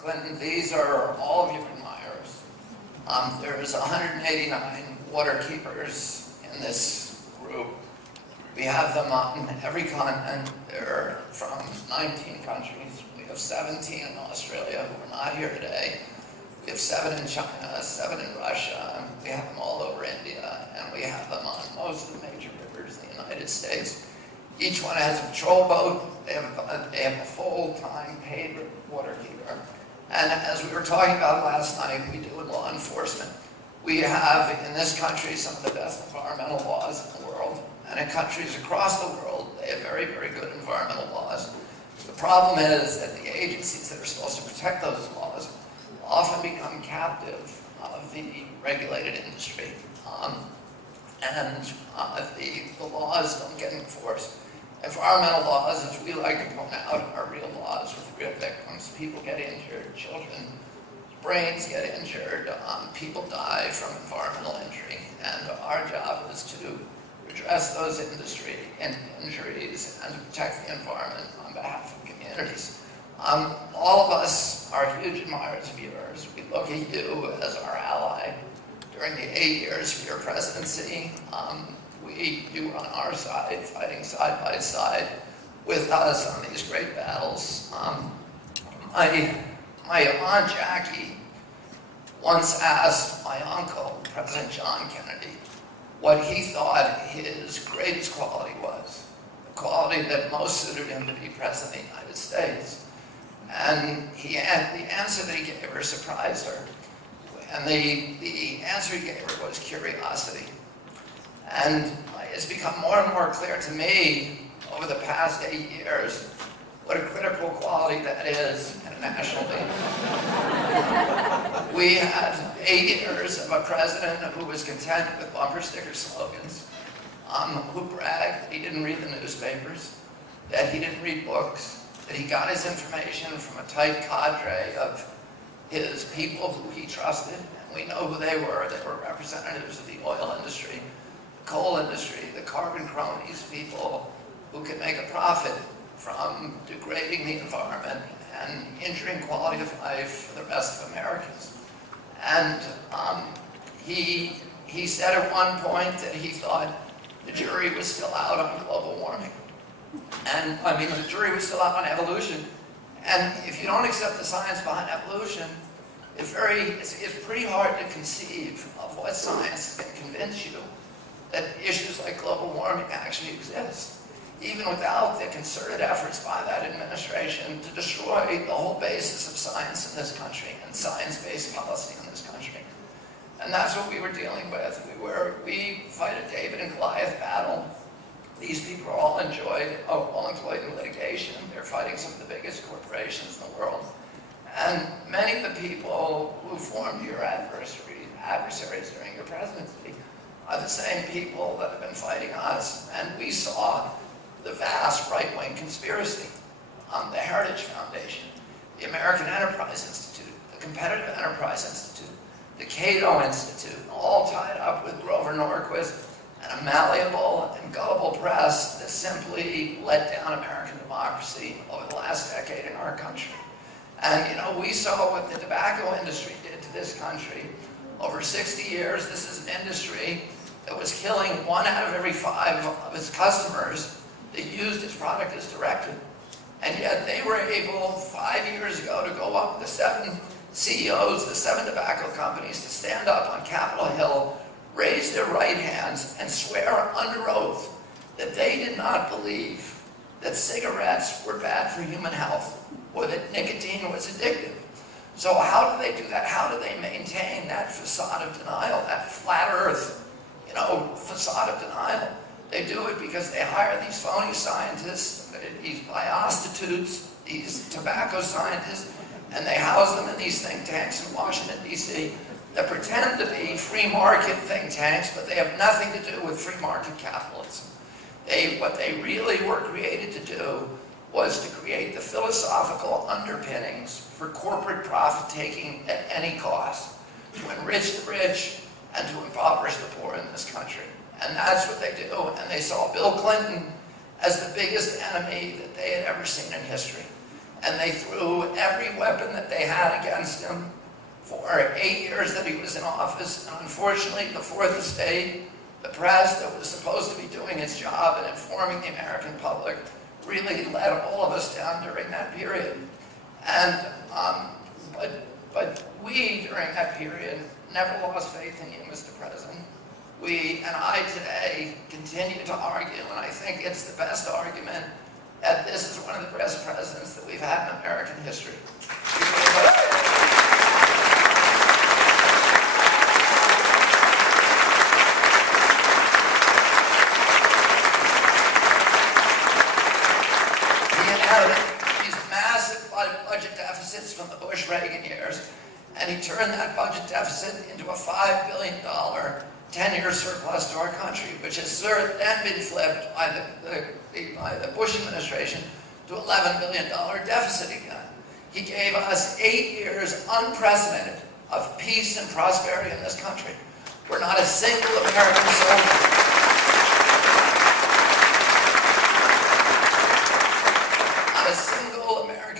Clinton, these are all of your admirers. There's 189 waterkeepers in this group. We have them on every continent. They're from 19 countries. We have 17 in Australia who are not here today. We have 7 in China, 7 in Russia. We have them all over India, and we have them on most of the major rivers in the United States. Each one has a patrol boat. They have a full-time paid waterkeeper. And as we were talking about last night, we do in law enforcement. We have in this country some of the best environmental laws in the world. And in countries across the world, they have very, very good environmental laws. The problem is that the agencies that are supposed to protect those laws often become captive of the regulated industry. The laws don't get enforced. Environmental laws, as we like to point out, are real laws with real victims. People get injured, children's brains get injured, people die from environmental injury. And our job is to redress those injuries and to protect the environment on behalf of communities. All of us are huge admirers of yours. We look at you as our ally. During the 8 years of your presidency, you were on our side, fighting side by side with us on these great battles. My Aunt Jackie once asked my uncle, President John Kennedy, what he thought his greatest quality was, the quality that most suited him to be President of the United States. And the answer that he gave her surprised her. And the answer he gave her was curiosity. And it's become more and more clear to me over the past 8 years what a critical quality that is in a national leader. We had 8 years of a president who was content with bumper sticker slogans, who bragged that he didn't read the newspapers, that he didn't read books, that he got his information from a tight cadre of his people who he trusted, and we know who they were. They were representatives of the oil industry, the coal industry, the carbon cronies, people who could make a profit from degrading the environment and injuring quality of life for the rest of Americans. And he said at one point that he thought the jury was still out on global warming. And I mean, the jury was still out on evolution. And if you don't accept the science behind evolution, it's pretty hard to conceive of what science can convince you that issues like global warming actually exist, even without the concerted efforts by that administration to destroy the whole basis of science in this country and science-based policy in this country. And that's what we were dealing with. We fight a David and Goliath battle. These people are all employed in litigation. They're fighting some of the biggest corporations in the world. And many of the people who formed your adversaries during your presidency are the same people that have been fighting us. And we saw the vast right-wing conspiracy, the Heritage Foundation, the American Enterprise Institute, the Competitive Enterprise Institute, the Cato Institute, all tied up with Grover Norquist and a malleable and gullible press that simply let down American democracy over the last decade in our country. And we saw what the tobacco industry did to this country. Over 60 years, this is an industry that was killing 1 out of every 5 of its customers that used its product as directed. And yet they were able 5 years ago to go up, the 7 CEOs, the 7 tobacco companies, to stand up on Capitol Hill, raise their right hands, and swear under oath that they did not believe that cigarettes were bad for human health or that nicotine was addictive. So how do they do that? How do they maintain that facade of denial, that flat earth, facade of denial? They do it because they hire these phony scientists, these biostitutes, these tobacco scientists, and they house them in these think tanks in Washington, D.C. that pretend to be free market think tanks, but they have nothing to do with free market capitalism. What they really were created to do was to create the philosophical underpinnings for corporate profit-taking at any cost, to enrich the rich and to impoverish the poor in this country. And that's what they do. And they saw Bill Clinton as the biggest enemy that they had ever seen in history. and they threw every weapon that they had against him for 8 years that he was in office. And unfortunately, the fourth estate, the press that was supposed to be doing its job and informing the American public, really let all of us down during that period. And but we, during that period, never lost faith in you, Mr. President. We, and I today, continue to argue, and I think it's the best argument, that this is one of the best presidents that we've had in American history. He inherited these massive budget deficits from the Bush-Reagan years, and he turned that budget deficit into a $5 billion 10-year surplus to our country, which has then been flipped by the Bush administration to $11 billion deficit again. He gave us 8 years unprecedented of peace and prosperity in this country, where not a single American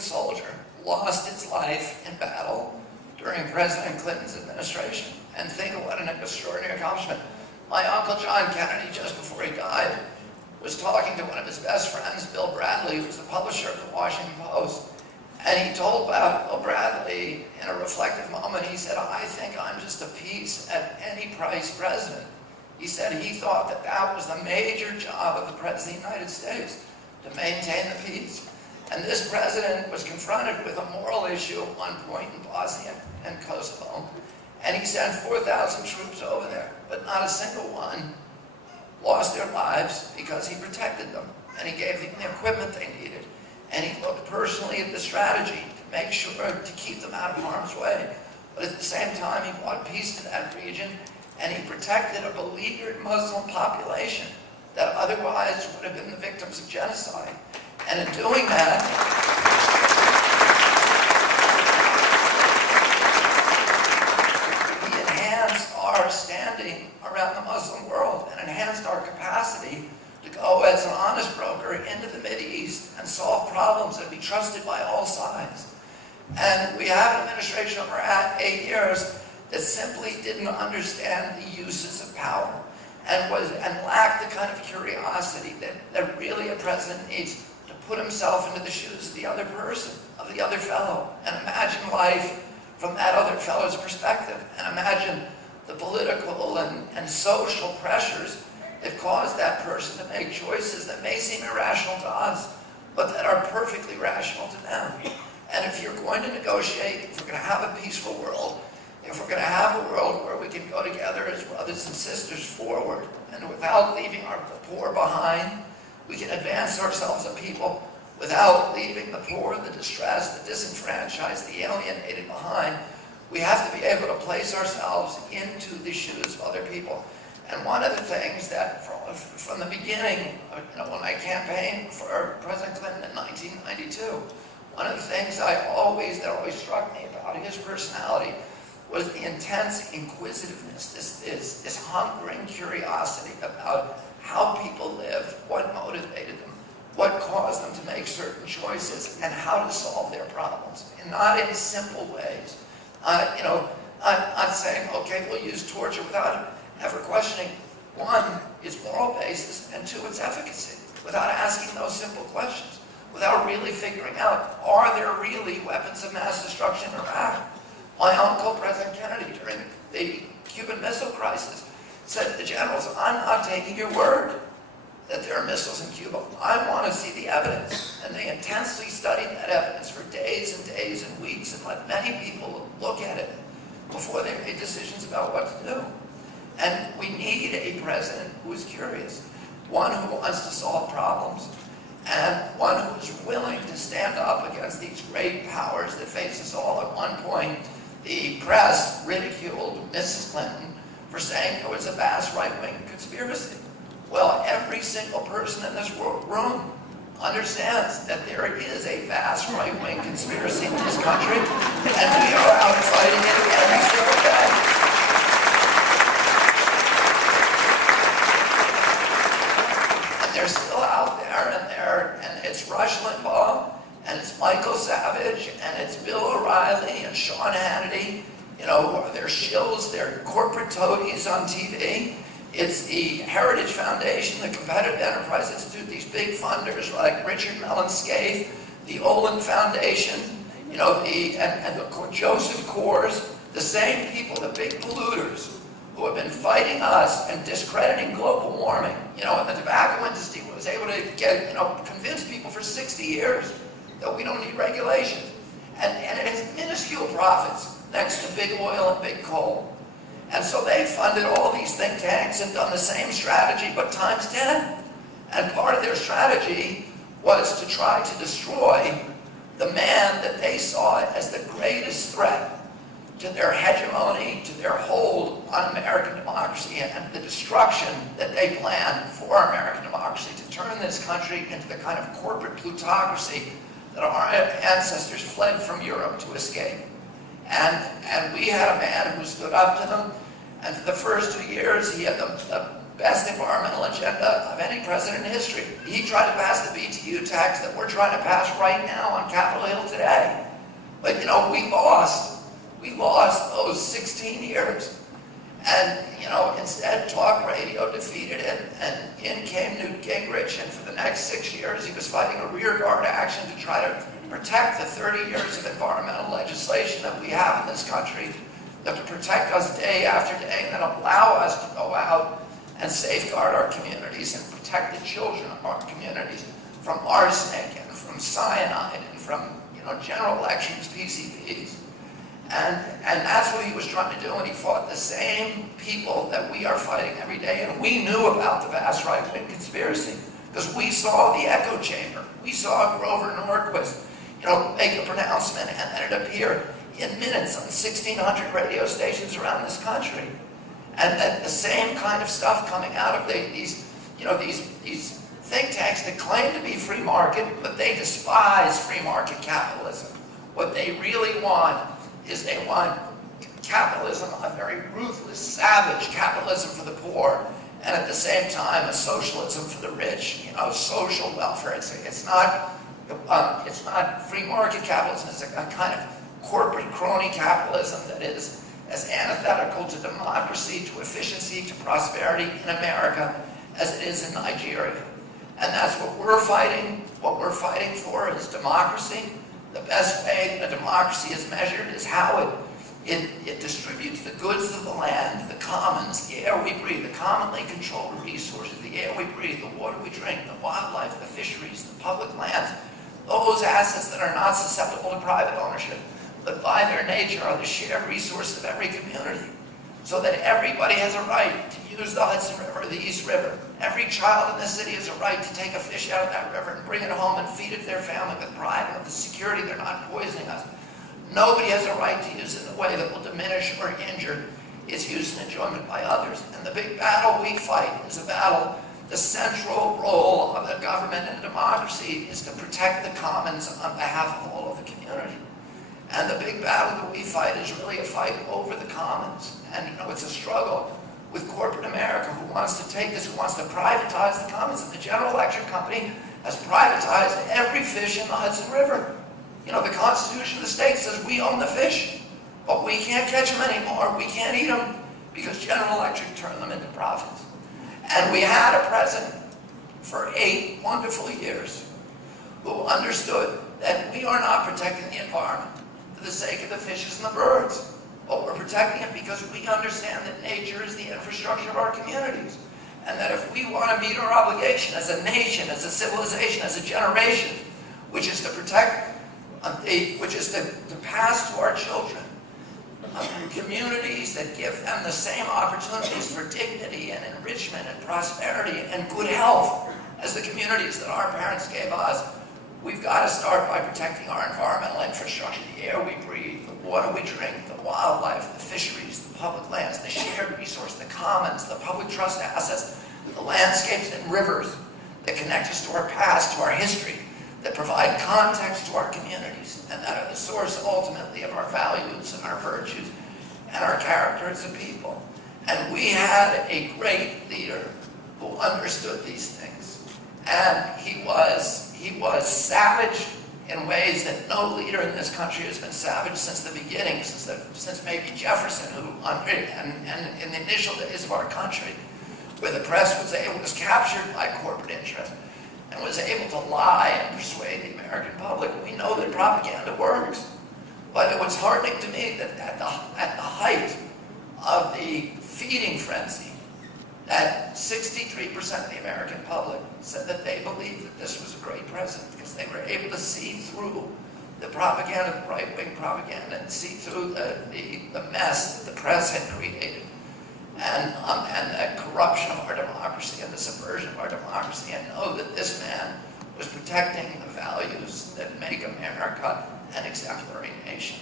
soldier, lost its life in battle during President Clinton's administration. And think of what an extraordinary accomplishment. My Uncle John Kennedy, just before he died, was talking to one of his best friends, Bill Bradley, who was the publisher of the Washington Post. And he told Bill Bradley, in a reflective moment, he said, "I think I'm just a peace at any price president." He said he thought that that was the major job of the President of the United States, to maintain the peace. And this president was confronted with a moral issue at one point in Bosnia and Kosovo. And he sent 4,000 troops over there, but not a single one lost their lives because he protected them. And he gave them the equipment they needed. And he looked personally at the strategy to make sure to keep them out of harm's way. But at the same time, he brought peace to that region, and he protected a beleaguered Muslim population that otherwise would have been the victims of genocide. And in doing that, he enhanced our standing around the Muslim world and enhanced our capacity to go as an honest broker into the Mideast and solve problems and be trusted by all sides. And we have an administration over 8 years that simply didn't understand the uses of power and lacked the kind of curiosity that really a president needs to put himself into the shoes of the other person, of the other fellow, and imagine life from that other fellow's perspective, and imagine the political and social pressures that cause that person to make choices that may seem irrational to us, but that are perfectly rational to them. And if you're going to negotiate, if we're going to have a peaceful world, if we're going to have a world where we can go together as brothers and sisters forward, and without leaving our poor behind, we can advance ourselves as a people without leaving the poor, the distressed, the disenfranchised, the alienated behind. We have to be able to place ourselves into the shoes of other people. And one of the things that from the beginning, when I campaigned for President Clinton in 1992, one of the things that always struck me about his personality was the intense inquisitiveness, this hungering curiosity about how people lived, what motivated them, what caused them to make certain choices, and how to solve their problems, and not in simple ways. I'm not saying, okay, we'll use torture without ever questioning, one, its moral basis, and two, its efficacy, without asking those simple questions, without really figuring out, are there really weapons of mass destruction in Iraq? My uncle, President Kennedy, during the Cuban Missile Crisis, said to the generals, "I'm not taking your word that there are missiles in Cuba. I want to see the evidence." And they intensely studied that evidence for days and days and weeks and let many people look at it before they made decisions about what to do. And we need a president who is curious, one who wants to solve problems, and one who is willing to stand up against these great powers that face us all. At one point, the press ridiculed Mrs. Clinton for saying there was a vast right-wing conspiracy. Well, every single person in this room understands that there is a vast right-wing conspiracy in this country, and we are out fighting it every single day. And they're still out there, and it's Rush Limbaugh, and it's Michael and Sean Hannity, you know, they're shills, they're corporate toadies on TV. It's the Heritage Foundation, the Competitive Enterprise Institute, these big funders like Richard Mellon Scaife, the Olin Foundation, you know, and the Joseph Coors, the same people, the big polluters who have been fighting us and discrediting global warming. You know, and the tobacco industry was able to get, you know, convince people for 60 years that we don't need regulations. And it has minuscule profits next to big oil and big coal. And so they funded all these think tanks and done the same strategy, but times 10. And part of their strategy was to try to destroy the man that they saw as the greatest threat to their hegemony, to their hold on American democracy, and the destruction that they planned for American democracy, to turn this country into the kind of corporate plutocracy that our ancestors fled from Europe to escape. And we had a man who stood up to them, and for the first 2 years, he had the best environmental agenda of any president in history. He tried to pass the BTU tax that we're trying to pass right now on Capitol Hill today. But, you know, we lost those 16 years. And, you know, instead, talk radio defeated it, and in came Newt Gingrich, and for the next 6 years, he was fighting a rearguard action to try to protect the 30 years of environmental legislation that we have in this country, that to protect us day after day, and that allow us to go out and safeguard our communities and protect the children of our communities from arsenic and from cyanide and from, you know, general elections, PCBs. And that's what he was trying to do, and he fought the same people that we are fighting every day. And we knew about the vast right-wing conspiracy because we saw the echo chamber. We saw Grover Norquist, you know, make a pronouncement, and then it appeared in minutes on 1,600 radio stations around this country. And that the same kind of stuff coming out of these think tanks that claim to be free market, but they despise free market capitalism. What they really want is they want capitalism, a very ruthless, savage capitalism for the poor, and at the same time a socialism for the rich. You know, social welfare. It's not free market capitalism. It's a kind of corporate crony capitalism that is as antithetical to democracy, to efficiency, to prosperity in America as it is in Nigeria. And that's what we're fighting. What we're fighting for is democracy. The best way a democracy is measured is how it distributes the goods of the land, the commons, the air we breathe, the commonly controlled resources, the air we breathe, the water we drink, the wildlife, the fisheries, the public lands, those assets that are not susceptible to private ownership, but by their nature are the shared resource of every community, so that everybody has a right to use the Hudson River, the East River. Every child in this city has a right to take a fish out of that river and bring it home and feed it to their family with pride and with the security they're not poisoning us. Nobody has a right to use it in a way that will diminish or injure its use and enjoyment by others. And the big battle we fight is a battle. The central role of the government in a democracy is to protect the commons on behalf of all of the community. And the big battle that we fight is really a fight over the commons. And, you know, it's a struggle with corporate America who wants to take this, who wants to privatize the commons. And the General Electric Company has privatized every fish in the Hudson River. You know, the Constitution of the state says we own the fish, but we can't catch them anymore. We can't eat them because General Electric turned them into profits. And we had a president for 8 wonderful years who understood that we are not protecting the environment for the sake of the fishes and the birds, but we're protecting it because we understand that nature is the infrastructure of our communities. And that if we want to meet our obligation as a nation, as a civilization, as a generation, which is to protect, which is to pass to our children communities that give them the same opportunities for dignity and enrichment and prosperity and good health as the communities that our parents gave us, we've got to start by protecting our environmental infrastructure, the air we breathe, the water we drink, the wildlife, the fisheries, the public lands, the shared resource, the commons, the public trust assets, the landscapes and rivers that connect us to our past, to our history, that provide context to our communities, and that are the source ultimately of our values and our virtues and our character as a people. And we had a great leader who understood these things. And he was savage in ways that no leader in this country has been savage since the beginning, since maybe Jefferson, and in the initial days of our country, where the press was captured by corporate interest and was able to lie and persuade the American public. We know that propaganda works, but it was heartening to me that at the height of the feeding frenzy, that 63% of the American public said that they believed that this was a great president because they were able to see through the propaganda, the right-wing propaganda, and see through the mess that the press had created, and the corruption of our democracy and the subversion of our democracy, and know that this man was protecting the values that make America an exemplary nation.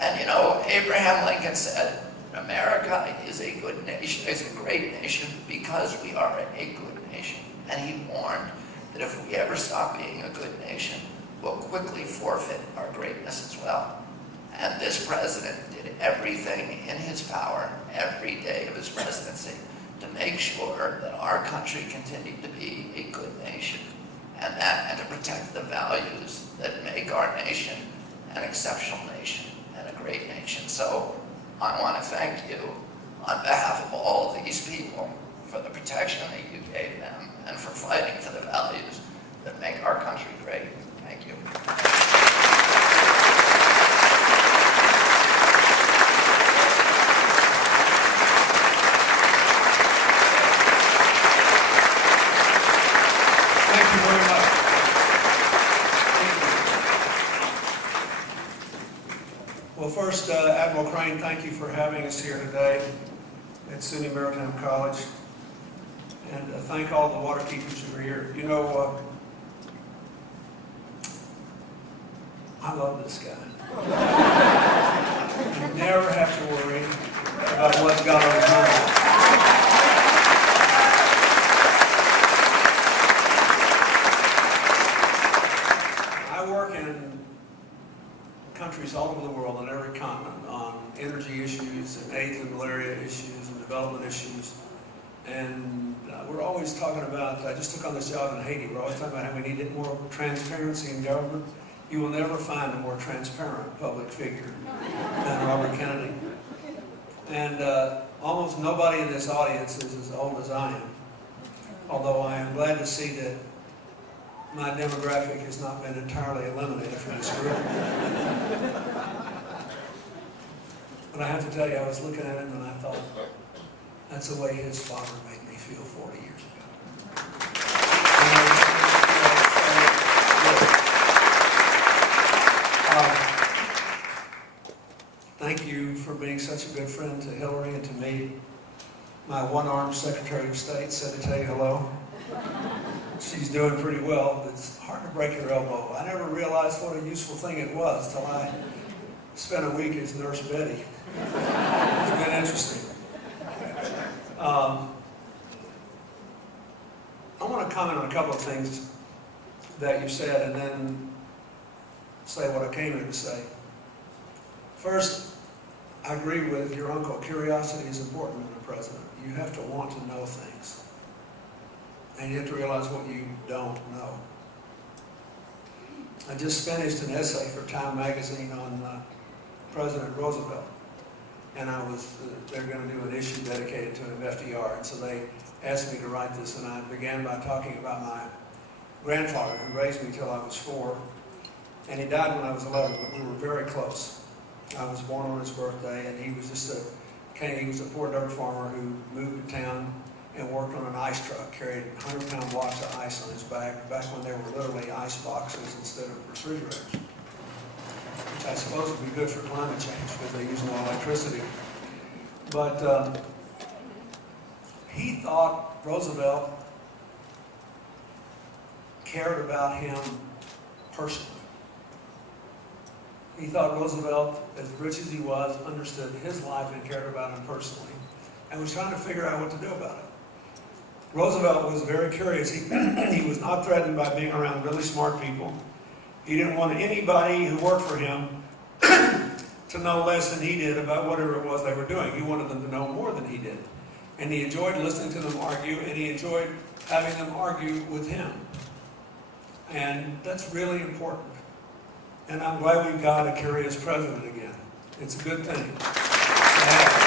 And you know, Abraham Lincoln said, America is a good nation, is a great nation because we are a good nation. And he warned that if we ever stop being a good nation, we'll quickly forfeit our greatness as well. And this president did everything in his power every day of his presidency to make sure that our country continued to be a good nation and to protect the values that make our nation an exceptional nation and a great nation. So I want to thank you on behalf of all of these people for the protection that you gave them and for fighting for the values that make our country great. Thank you. Thank you very much. Well, first, Admiral Crane, thank you for having us here today at SUNY Maritime College. And thank all the waterkeepers who are here. You know, I love this guy. You never have to worry about what's got on his mind. I work in countries all over the world, on every continent, on energy issues and AIDS and malaria issues and development issues. And we're always talking about, I just took on this job in Haiti, we're always talking about how we need more transparency in government. You will never find a more transparent public figure than Robert Kennedy. And almost nobody in this audience is as old as I am, although I am glad to see that my demographic has not been entirely eliminated from this group. But I have to tell you, I was looking at him and I thought, that's the way his father made me feel 40 years ago. Thank you for being such a good friend to Hillary and to me. My one-armed Secretary of State said to tell you hello. She's doing pretty well, but it's hard to break her elbow. I never realized what a useful thing it was till I spent a week as Nurse Betty. It's been interesting. I want to comment on a couple of things that you said and then say what I came here to say. First, I agree with your uncle. Curiosity is important in a president. You have to want to know things. And you have to realize what you don't know. I just finished an essay for Time magazine on President Roosevelt. And they're going to do an issue dedicated to him, FDR. And so they asked me to write this, and I began by talking about my grandfather, who raised me till I was 4. And he died when I was 11, but we were very close. I was born on his birthday, and he was he was a poor dirt farmer who moved to town and worked on an ice truck, carried 100-pound blocks of ice on his back when there were literally ice boxes instead of refrigerators, which I suppose would be good for climate change because they use no electricity. But he thought Roosevelt cared about him personally. He thought Roosevelt, as rich as he was, understood his life and cared about him personally, and was trying to figure out what to do about it. Roosevelt was very curious. He was not threatened by being around really smart people. He didn't want anybody who worked for him to know less than he did about whatever it was they were doing. He wanted them to know more than he did. And he enjoyed listening to them argue, and he enjoyed having them argue with him. And that's really important. And I'm glad we've got a curious president again. It's a good thing to have.